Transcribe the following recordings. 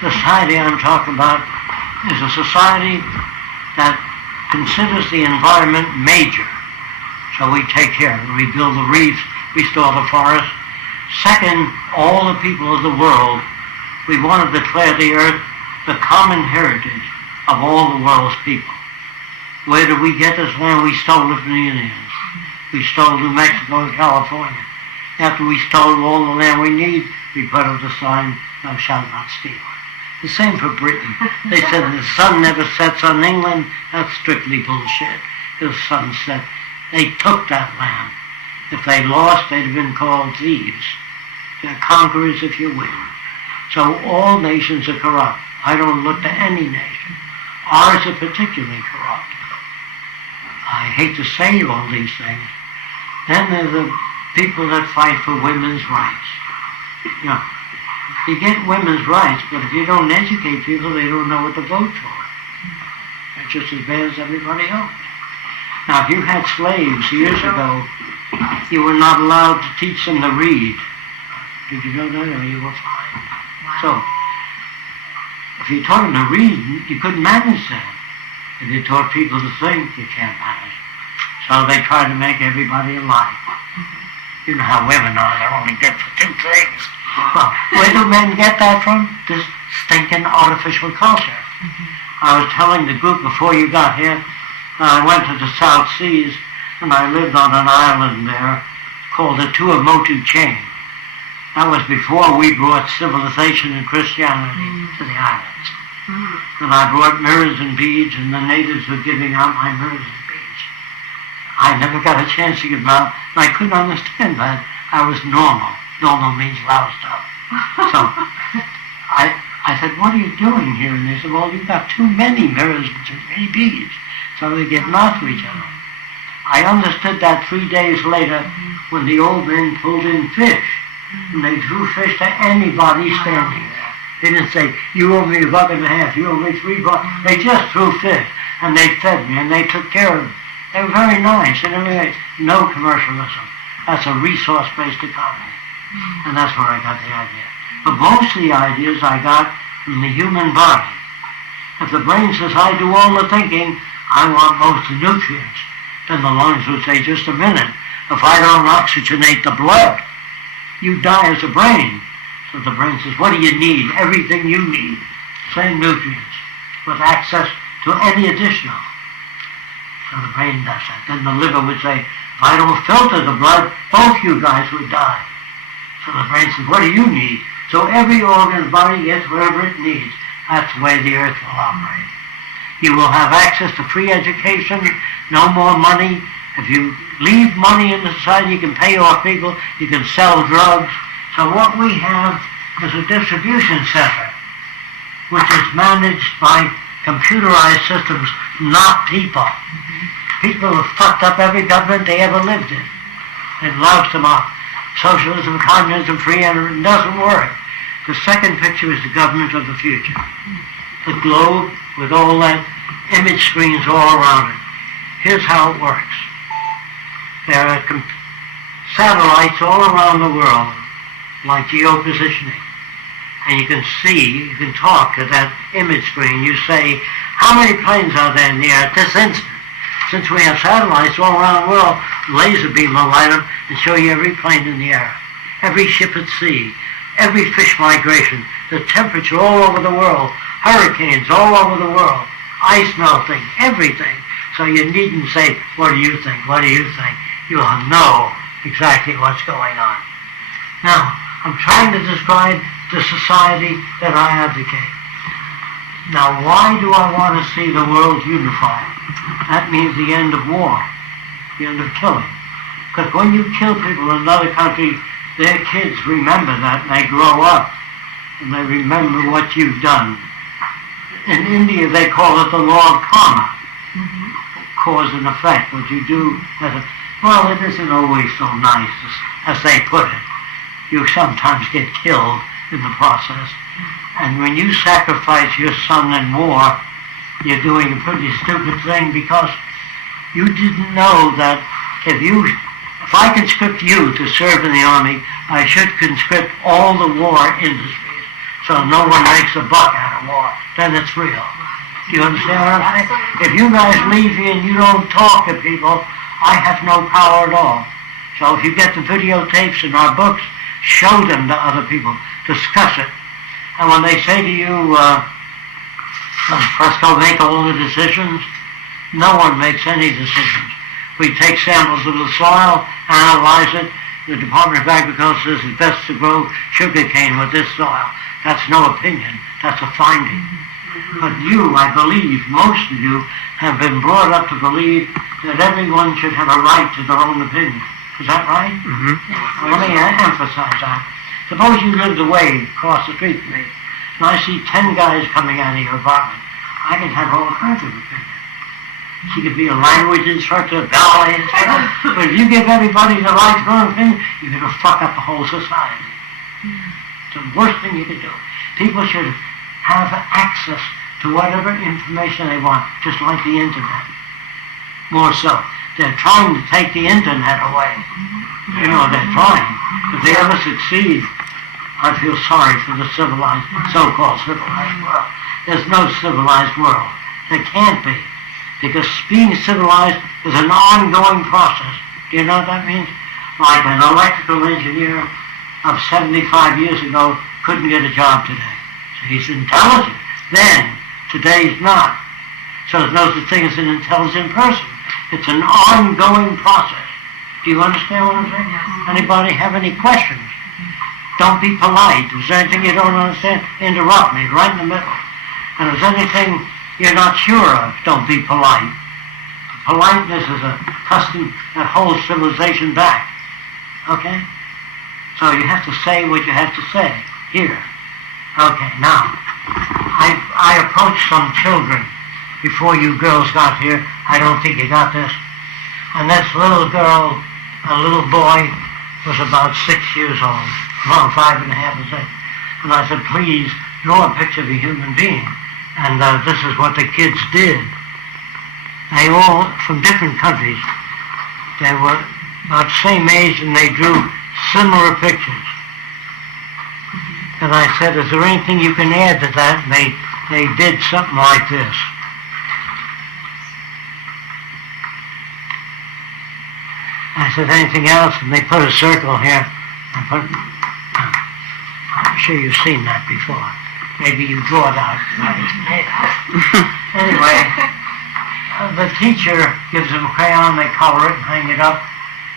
society I'm talking about is a society that considers the environment major. So we take care of it. We build the reefs, restore the forest. Second, all the people of the world, we want to declare the earth the common heritage of all the world's people. Where did we get this land? We stole it from the Indians. We stole New Mexico and California. After we stole all the land we need, we put up the sign, thou shalt not steal. The same for Britain. They said the sun never sets on England. That's strictly bullshit. The sun set. They took that land. If they lost, they'd have been called thieves. They're conquerors if you win. So all nations are corrupt. I don't look to any nation. Ours are particularly corrupt. I hate to say all these things. Then there are the people that fight for women's rights. You know, you get women's rights, but if you don't educate people, they don't know what to vote for. They're just as bad as everybody else. Now, if you had slaves years ago, you were not allowed to teach them to read. Did you know that? Or you were fined. So, if you taught them to read, you couldn't manage that. If you taught people to think, you can't manage. So they try to make everybody alike. You know how women are, they're only good for two things. Well, where do men get that from? This stinking artificial culture. I was telling the group before you got here, I went to the South Seas, and I lived on an island there called the Tuamotu Chain. That was before we brought civilization and Christianity to the islands. And I brought mirrors and beads, and the natives were giving out my mirrors and beads. I never got a chance to give them out, and I couldn't understand that. I was normal. Normal means loused up. So I said, what are you doing here? And they said, well, you've got too many mirrors and too many beads. So they get knocked to each other. I understood that 3 days later when the old men pulled in fish. And they threw fish to anybody standing there. They didn't say, you owe me $1.50, you owe me $3. They just threw fish. And they fed me and they took care of me. They were very nice. And anyway, no commercialism. That's a resource-based economy. And that's where I got the idea. But most of the ideas I got from the human body. If the brain says, I do all the thinking, I want most of the nutrients. Then the lungs would say, just a minute. If I don't oxygenate the blood, you die as a brain. So the brain says, what do you need? Everything you need. Same nutrients. With access to any additional. So the brain does that. Then the liver would say, if I don't filter the blood, both you guys would die. So the brain says, what do you need? So every organ of the body gets whatever it needs. That's the way the earth will operate. You will have access to free education, no more money. If you leave money in the society, you can pay off people, you can sell drugs. So what we have is a distribution center, which is managed by computerized systems, not people. People have fucked up every government they ever lived in. They've loused them up. Socialism, communism, free energy, doesn't work. The second picture is the government of the future. The globe with all that image screens all around it. Here's how it works. There are satellites all around the world, like geopositioning. And you can see, you can talk to that image screen. You say, how many planes are there in the air at this instant? Since we have satellites all around the world, laser beam will light up and show you every plane in the air, every ship at sea, every fish migration, the temperature all over the world, hurricanes all over the world, ice melting, everything. So you needn't say, what do you think? What do you think? You'll know exactly what's going on. Now, I'm trying to describe the society that I advocate. Now, why do I want to see the world unified? That means the end of war, the end of killing. Because when you kill people in another country, their kids remember that and they grow up and they remember what you've done. In India, they call it the law of karma. Cause and effect. What you do as a... Well, it isn't always so nice as they put it. You sometimes get killed in the process. And when you sacrifice your son in war, you're doing a pretty stupid thing because you didn't know that if I conscript you to serve in the army, I should conscript all the war industries so no one makes a buck out of war. Then it's real. Do you understand what I'm saying? If you guys leave here and you don't talk to people, I have no power at all. So if you get the videotapes in our books, show them to other people, discuss it. And when they say to you, does Fresco make all the decisions? No one makes any decisions. We take samples of the soil, analyze it. The Department of Agriculture says it's best to grow sugarcane with this soil. That's no opinion. That's a finding. But you, I believe, most of you, have been brought up to believe that everyone should have a right to their own opinion. Is that right? Mm-hmm. Well, let me emphasize that. Suppose you lived away across the street from me, and I see 10 guys coming out of your apartment. I can have all kinds of opinions. She could be a language instructor, a ballet instructor, but if you give everybody the right to their own opinion, you're going to fuck up the whole society. It's the worst thing you could do. People should have access to whatever information they want, just like the internet. More so. They're trying to take the internet away. You know, they're trying. If they ever succeed, I feel sorry for the civilized, so-called civilized world. There's no civilized world. There can't be. Because being civilized is an ongoing process. Do you know what that means? Like an electrical engineer of 75 years ago couldn't get a job today. So he's intelligent. Then, today he's not. So there's no such thing as an intelligent person. It's an ongoing process. Do you understand what I'm saying? Yes. Anybody have any questions? Don't be polite. If there's anything you don't understand, interrupt me right in the middle. And if there's anything you're not sure of, don't be polite. Politeness is a custom that holds civilization back. Okay? So you have to say what you have to say here. Okay, now, I approached some children before you girls got here. I don't think you got this. And this little girl, a little boy, was about 6 years old, around 5 and a half or 6. And I said, please, draw a picture of a human being. And this is what the kids did. They all, from different countries, they were about the same age and they drew similar pictures. And I said, is there anything you can add to that? And they did something like this. I said, anything else? And they put a circle here. I'm sure you've seen that before. Maybe you draw it out. Anyway, the teacher gives them a crayon, they color it and hang it up.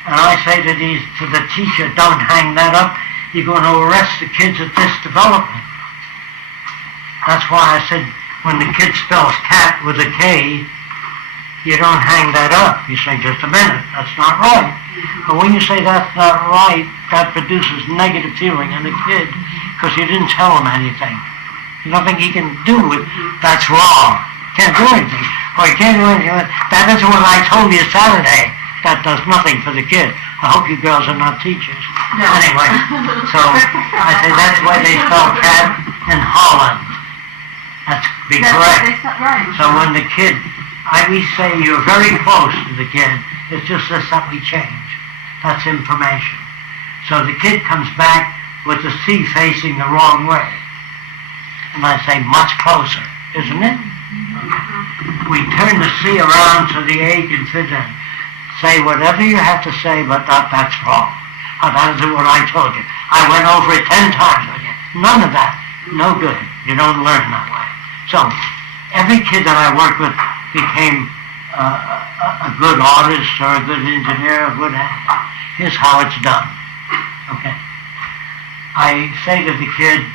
And I say to the teacher, don't hang that up. You're going to arrest the kids at this development. That's why I said, when the kid spells cat with a K, you don't hang that up. You say, just a minute, that's not right. But when you say that's not right, that produces negative feeling in the kid because you didn't tell him anything. There's nothing he can do with that's wrong. Can't do anything. Or he can't do anything. That isn't what I told you Saturday. That does nothing for the kid. I hope you girls are not teachers. No. Anyway, so I say that's why they spell cat in Holland. That's be correct. Right. So when the kid, we say you're very close to the kid, it's just this that we change. That's information. So the kid comes back with the C facing the wrong way. And I say, much closer, isn't it? We turn the C around so the A can fit in. Say whatever you have to say, but that's wrong. That isn't what I told you. I went over it 10 times with you. None of that. No good. You don't learn that way. So, every kid that I worked with became a good artist or a good engineer, a good actor. Here's how it's done. Okay. I say to the kid,